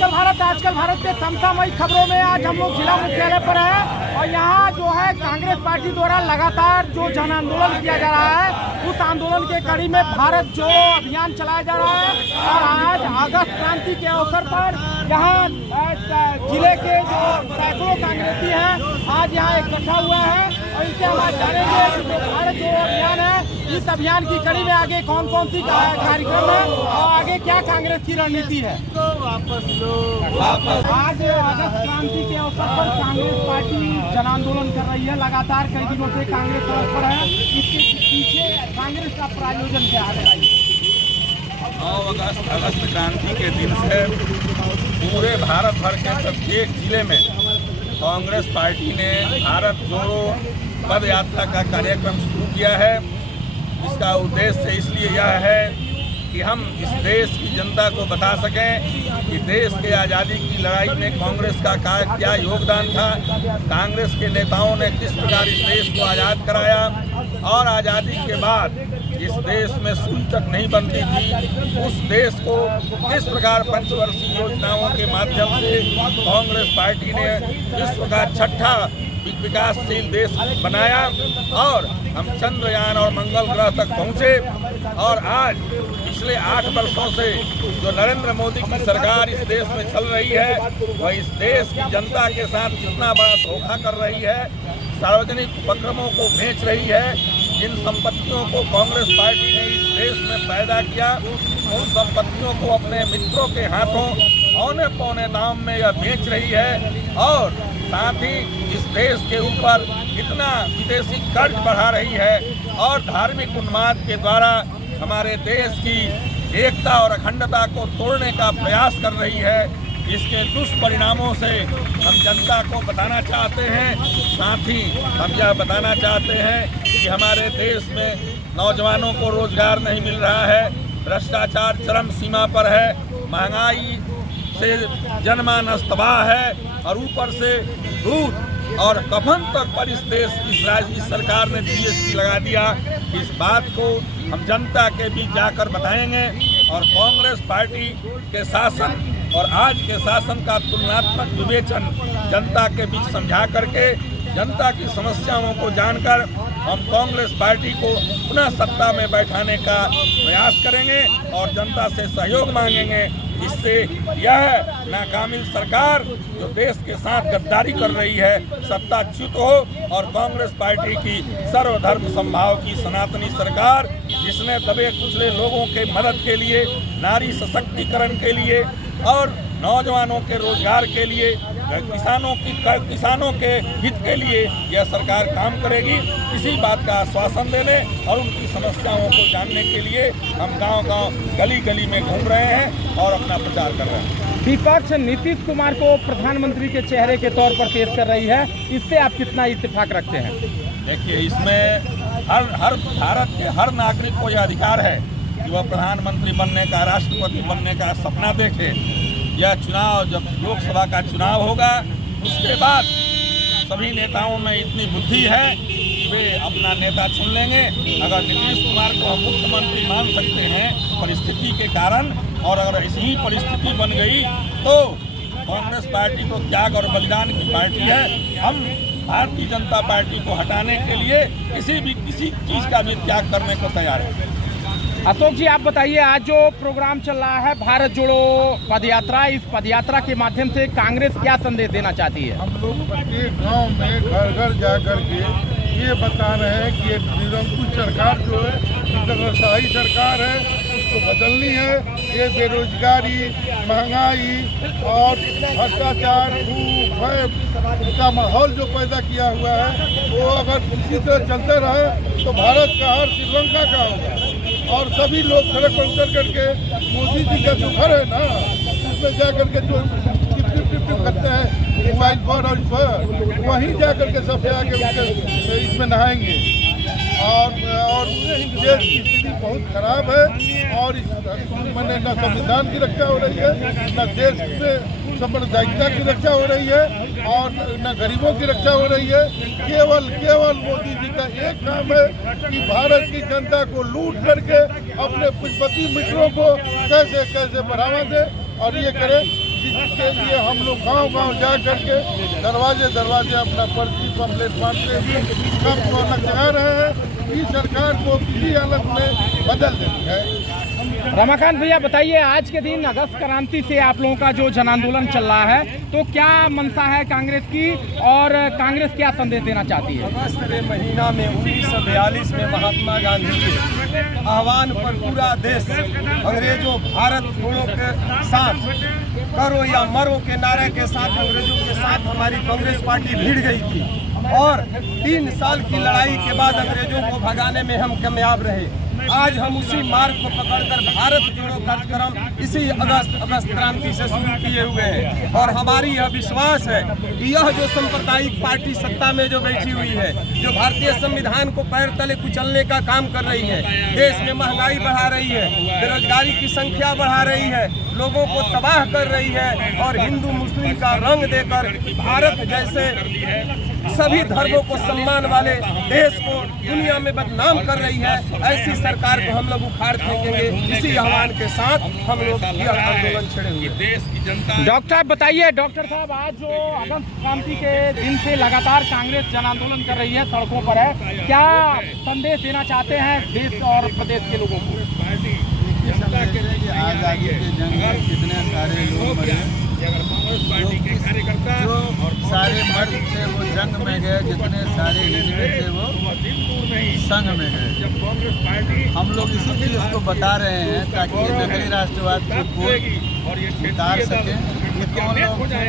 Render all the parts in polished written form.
आजकल भारत के समसामयिक खबरों में आज हम लोग जिला मुख्यालय पर है और यहाँ जो है कांग्रेस पार्टी द्वारा लगातार जो जन आंदोलन किया जा रहा है, उस आंदोलन के कड़ी में भारत जोड़ो अभियान चलाया जा रहा है। और आज अगस्त क्रांति के अवसर पर यहाँ जिले के जो सैकड़ों कांग्रेसी हैं आज यहाँ इकट्ठा हुआ है और इससे हम आज जानेंगे कि जो भारत जोड़ो अभियान है, इस अभियान की कड़ी में आगे कौन कौन सी कार्यक्रम है और आगे क्या कांग्रेस की रणनीति है। आज अगस्त क्रांति के अवसर पर कांग्रेस पार्टी जन आंदोलन कर रही है, लगातार कई दिनों से कांग्रेस तत्पर है। इसके पीछे कांग्रेस का प्रायोजन क्या है? 9 अगस्त क्रांति के दिन से पूरे भारत भर के प्रत्येक जिले में कांग्रेस पार्टी ने भारत जोड़ो पद यात्रा का कार्यक्रम शुरू किया है। इसका उद्देश्य इसलिए यह है कि हम इस देश की जनता को बता सकें कि देश के आज़ादी की लड़ाई में कांग्रेस का क्या योगदान था, कांग्रेस के नेताओं ने किस प्रकार इस देश को आज़ाद कराया और आज़ादी के बाद इस देश में सुई तक नहीं बनती थी, उस देश को किस प्रकार पंचवर्षीय योजनाओं के माध्यम से कांग्रेस पार्टी ने विश्व का छठा विकासशील देश बनाया और हम चंद्रयान और मंगल ग्रह तक पहुँचे। और आज पिछले 8 वर्षों से जो नरेंद्र मोदी की सरकार इस देश में चल रही है, वह इस देश की जनता के साथ कितना बड़ा धोखा कर रही है, सार्वजनिक उपक्रमों को बेच रही है। जिन संपत्तियों को कांग्रेस पार्टी ने इस देश में पैदा किया, उन संपत्तियों को अपने मित्रों के हाथों औने पौने दाम में यह बेच रही है और साथ ही इस देश के ऊपर इतना विदेशी कर्ज बढ़ा रही है और धार्मिक उन्माद के द्वारा हमारे देश की एकता और अखंडता को तोड़ने का प्रयास कर रही है। इसके दुष्परिणामों से हम जनता को बताना चाहते हैं, साथ ही हम यह बताना चाहते हैं कि हमारे देश में नौजवानों को रोजगार नहीं मिल रहा है, भ्रष्टाचार चरम सीमा पर है, महंगाई से जनमानस तबाह है और ऊपर से दूध और कफन तक पर इस सरकार ने GST लगा दिया। इस बात को हम जनता के बीच जाकर बताएंगे और कांग्रेस पार्टी के शासन और आज के शासन का तुलनात्मक विवेचन जनता के बीच समझा करके जनता की समस्याओं को जानकर हम कांग्रेस पार्टी को पुनः सत्ता में बैठाने का प्रयास करेंगे और जनता से सहयोग मांगेंगे। इससे यह नाकामिल सरकार जो देश के साथ गद्दारी कर रही है, सत्ताच्युत हो और कांग्रेस पार्टी की सर्वधर्म समभाव की सनातनी सरकार जिसने दबे कुचले लोगों के मदद के लिए, नारी सशक्तिकरण के लिए और नौजवानों के रोजगार के लिए, किसानों के हित के लिए यह सरकार काम करेगी। इसी बात का आश्वासन देने और उनकी समस्याओं को जानने के लिए हम गांव-गांव, गली-गली में घूम रहे हैं और अपना प्रचार कर रहे हैं। विपक्ष नीतीश कुमार को प्रधानमंत्री के चेहरे के तौर पर पेश कर रही है, इससे आप कितना इत्तेफाक रखते हैं? देखिए, इसमें हर भारत के हर नागरिक को यह अधिकार है कि वह प्रधानमंत्री बनने का, राष्ट्रपति बनने का सपना देखे। यह चुनाव जब लोकसभा का चुनाव होगा, उसके बाद सभी नेताओं में इतनी बुद्धि है कि वे अपना नेता चुन लेंगे। अगर नीतीश कुमार को हम मुख्यमंत्री मान सकते हैं परिस्थिति के कारण, और अगर ऐसी ही परिस्थिति बन गई तो कांग्रेस पार्टी तो त्याग और बलिदान की पार्टी है। हम भारतीय जनता पार्टी को हटाने के लिए किसी चीज़ का भी त्याग करने को तैयार है। अशोक जी, आप बताइए, आज जो प्रोग्राम चल रहा है भारत जोड़ो पदयात्रा, इस पदयात्रा के माध्यम से कांग्रेस क्या संदेश देना चाहती है? हम लोग प्रत्येक गांव में घर घर जा कर के ये बता रहे हैं कि ये निरंकुश सरकार जो है, दगाशाही सरकार है, उसको बदलनी है। ये बेरोजगारी, महंगाई और भ्रष्टाचार, का माहौल जो पैदा किया हुआ है, वो अगर इसी तरह चलते रहे तो भारत का हर श्रीलंका का होगा। और सभी लोग सड़क पर उतर करके मोदी जी का जो घर है ना, उसमें जा करके जो टिप करते हैं मोबाइल पर और इस पर, वहीं जा करके सब आके इसमें नहाएंगे। और ये स्थिति बहुत खराब है और मैंने न संविधान की रक्षा हो रही है, न देश में सांप्रदायिकता की रक्षा हो रही है और न गरीबों की रक्षा हो रही है। केवल मोदी जी का एक काम है कि भारत की जनता को लूट करके अपने पूंजीपति मित्रों को कैसे बढ़ावा दे और ये करे। जिसके लिए हम लोग गांव-गांव जा करके दरवाजे अपना पर्ची पम्फलेट बांटते हैं। कब तो कह रहे हैं कि सरकार को किसी हालत में बदल देनी है। रमाकांत भैया बताइए, आज के दिन अगस्त क्रांति से आप लोगों का जो जन आंदोलन चल रहा है, तो क्या मंशा है कांग्रेस की और कांग्रेस क्या संदेश देना चाहती है? अगस्त के महीना में 1942 में महात्मा गांधी के आह्वान पर पूरा देश अंग्रेजों भारत छोड़ो के साथ, करो या मरो के नारे के साथ अंग्रेजों के साथ हमारी कांग्रेस पार्टी भिड़ गई थी और 3 साल की लड़ाई के बाद अंग्रेजों को भगाने में हम कामयाब रहे। आज हम उसी मार्ग को पकड़कर भारत जोड़ो कार्यक्रम इसी अगस्त क्रांति से शुरू किए हुए हैं और हमारी यह विश्वास है कि यह जो सांप्रदायिक पार्टी सत्ता में जो बैठी हुई है, जो भारतीय संविधान को पैर तले कुचलने का काम कर रही है, देश में महंगाई बढ़ा रही है, बेरोजगारी की संख्या बढ़ा रही है, लोगों को तबाह कर रही है और हिंदू मुस्लिम का रंग देकर भारत जैसे सभी धर्मों को सम्मान वाले देश को दुनिया में बदनाम कर रही है, ऐसी सरकार को हम लोग उखाड़ फेंकेंगे। इसी आह्वान के साथ हम लोग यह आंदोलन छेड़े हुए। देश की जनता डॉक्टर साहब बताइए, डॉक्टर साहब आज जो अगस्त क्रांति के दिन से लगातार कांग्रेस जन आंदोलन कर रही है, सड़कों पर है, क्या संदेश देना चाहते हैं देश और प्रदेश के लोगों को? आज़ादी के जंग में कितने सारे लोग मरे, जो सारे मर्द थे वो जंग में गए, जितने सारे हिजड़े थे वो संघ में गए। हम लोग इसी चीज़ को बता रहे हैं ताकि ये नकली राष्ट्रवाद की पोल उतार सकें। ये कौन लोग थे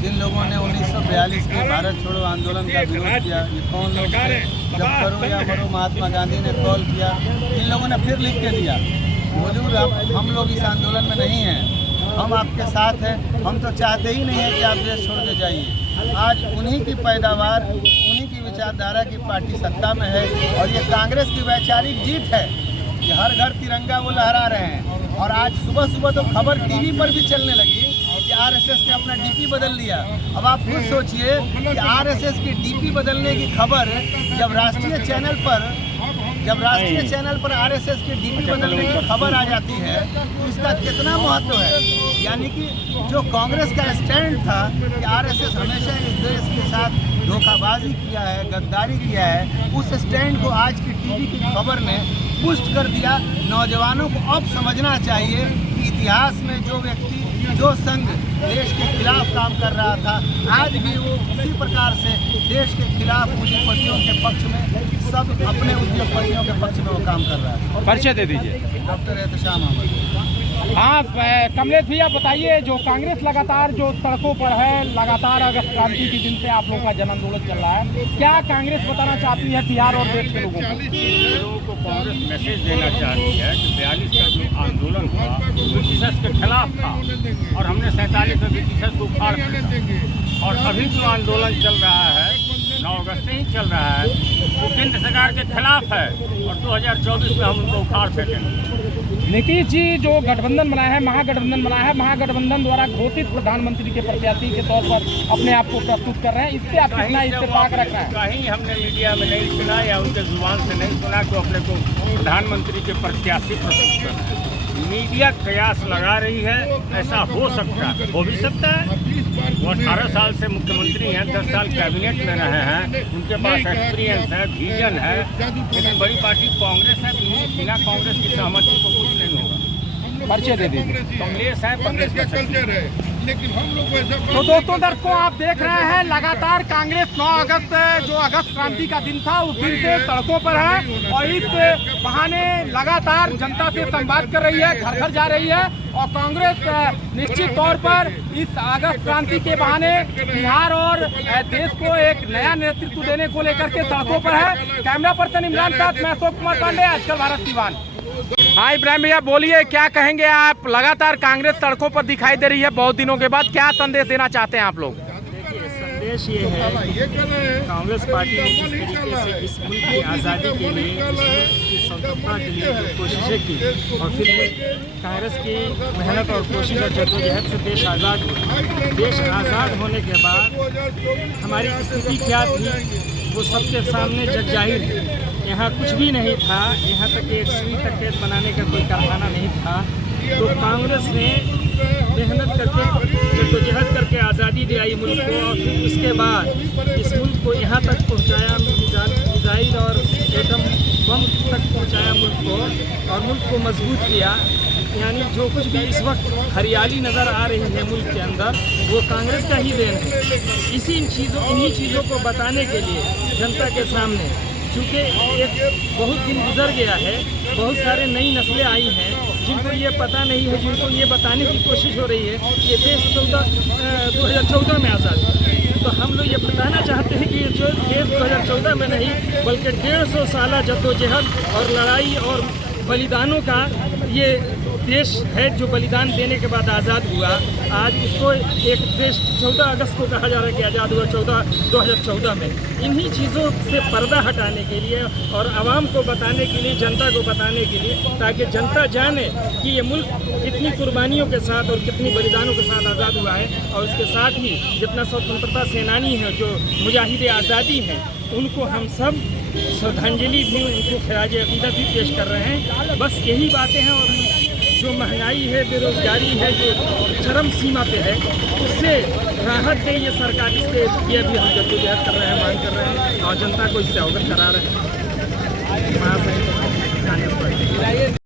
जिन लोगों ने 1942 के भारत छोड़ो आंदोलन का विरोध किया? ये कौन लोग थे? जब करो या मरो महात्मा गांधी ने कॉल किया, इन लोगों ने फिर लिख के दिया, हुजूर हम लोग इस आंदोलन में नहीं हैं, हम आपके साथ हैं, हम तो चाहते ही नहीं है कि आप देश छोड़ के जाइए। आज उन्हीं की पैदावार, उन्हीं की विचारधारा की पार्टी सत्ता में है और ये कांग्रेस की वैचारिक जीत है कि हर घर तिरंगा वो लहरा रहे हैं। और आज सुबह सुबह तो खबर टीवी पर भी चलने लगी कि आरएसएस ने अपना डीपी बदल लिया। अब आप खुद सोचिए कि आरएसएस की डीपी बदलने की खबर जब राष्ट्रीय चैनल पर आरएसएस की डीपी बदलने की खबर आ जाती है तो इसका कितना महत्व है। यानी कि जो कांग्रेस का स्टैंड था कि आरएसएस हमेशा इस देश के साथ धोखाबाजी किया है, गद्दारी किया है, उस स्टैंड को आज की टीवी की खबर ने पुष्ट कर दिया। नौजवानों को अब समझना चाहिए कि इतिहास में जो व्यक्ति, जो संघ देश के खिलाफ काम कर रहा था, आज भी वो उसी प्रकार से देश के खिलाफ पूंजीपतियों के पक्ष में, सब अपने उद्योगपतियों के पक्ष में वो काम कर रहा है। परिचय दे दीजिए। डॉक्टर एहतशाम अहमद। हाँ कमलेश भैया बताइए, जो कांग्रेस लगातार जो सड़कों पर है, लगातार अगस्त क्रांति के दिन से आप लोगों का जन आंदोलन चल रहा है, क्या कांग्रेस बताना चाहती है बिहार और देश के लोगों को? कांग्रेस मैसेज देना चाहती है कि 42 का जो आंदोलन हुआ ब्रिटिशर्स के खिलाफ था और हमने 47 में ब्रिटिशर्स को उखाड़ फेंका और अभी जो आंदोलन चल रहा है 9 अगस्त से ही चल रहा है, वो केंद्र सरकार के खिलाफ है और 2024 में हम उनको उखाड़ फेंकेंगे। नीतीश जी जो गठबंधन बनाया है, महागठबंधन बनाया है, महागठबंधन द्वारा घोषित प्रधानमंत्री के प्रत्याशी के तौर पर अपने आप को प्रस्तुत कर रहे हैं, इससे आप कितना इत्तेफाक रख रहे हैं? कहीं हमने मीडिया में नहीं सुना या उनके जुबान से नहीं सुना कि अपने को प्रधानमंत्री के प्रत्याशी प्रस्तुत कर रहे हैं। मीडिया कयास लगा रही है, ऐसा हो सकता है, हो भी सकता है। वो 18 साल से मुख्यमंत्री हैं, 10 साल कैबिनेट में रहे हैं, उनके पास एक्सपीरियंस है, विजन है, लेकिन बड़ी पार्टी कांग्रेस है, बिना कांग्रेस की सहमति को कुछ नहीं होगा। परिचय दे दीजिए। कांग्रेस है, प्रदेश का कल्चर है, लेकिन हम लोग वैसा तो दोस्तों दर्शकों, आप देख रहे हैं लगातार कांग्रेस 9 अगस्त जो अगस्त क्रांति का दिन था, उस दिन से सड़कों पर है और इस बहाने लगातार जनता से संवाद कर रही है, घर घर जा रही है और कांग्रेस निश्चित तौर पर इस अगस्त क्रांति के बहाने बिहार और देश को एक नया नेतृत्व देने को लेकर के सड़कों पर है। कैमरा पर्सन इमरान साथ मैं अशोक कुमार पांडे, आजकल भारत दीवान। हाँ इब्राहिम भैया बोलिए, क्या कहेंगे आप? लगातार कांग्रेस सड़कों पर दिखाई दे रही है बहुत दिनों के बाद, क्या संदेश देना चाहते हैं आप लोग? संदेश ये है कि कांग्रेस पार्टी ने जिस तरीके से इस मुल्क की आज़ादी के लिए, इस मुल्क की स्वतंत्रता के लिए जो कोशिशें की और फिर कांग्रेस की मेहनत और कोशिश और जद्दोजहद से देश आज़ाद हुआ। देश आज़ाद होने के बाद हमारी स्थिति क्या थी वो सबके सामने जग जाहिर है। यहाँ कुछ भी नहीं था, यहाँ तक एक सुई तक बनाने का कोई कारखाना नहीं था। तो कांग्रेस ने मेहनत करके जद्दोजहद करके आज़ादी दिलाई मुल्क को, और फिर उसके बाद इस मुल्क को यहाँ तक पहुँचाया, मिसाइल और एटम बम तक पहुँचाया मुल्क को, और मुल्क को मजबूत किया। यानी जो कुछ भी इस वक्त हरियाली नज़र आ रही है मुल्क के अंदर, वो कांग्रेस का ही देन है। इन्हीं चीज़ों को बताने के लिए जनता के सामने, चूँकि एक बहुत दिन गुजर गया है, बहुत सारे नई नस्लें आई हैं जिनको ये पता नहीं है, जिनको ये बताने की कोशिश हो रही है कि देश 2014 में आज़ाद है। तो हम लोग ये बताना चाहते हैं कि ये जो देश 2014 में नहीं बल्कि 150 साल जद्दोजहद और लड़ाई और बलिदानों का ये देश है, जो बलिदान देने के बाद आज़ाद हुआ। आज उसको एक देश 14 अगस्त को कहा जा रहा है कि आज़ाद हुआ 2014 में। इन्हीं चीज़ों से पर्दा हटाने के लिए और आवाम को बताने के लिए, जनता को बताने के लिए, ताकि जनता जाने कि ये मुल्क कितनी कुर्बानियों के साथ और कितनी बलिदानों के साथ आज़ाद हुआ है। और उसके साथ ही जितना स्वतंत्रता सेनानी हैं, जो मुजाहिद आज़ादी हैं, उनको हम सब श्रद्धांजलि भी, उनको खराज अक़ीदत भी पेश कर रहे हैं। बस यही बातें हैं। और जो महंगाई है, बेरोज़गारी है, जो चरम सीमा पे है, उससे राहत दे ये सरकार, इसके लिए भी हम जद्दोजहद कर रहे हैं, मांग कर रहे हैं और जनता को इससे अवगत करा रहे हैं।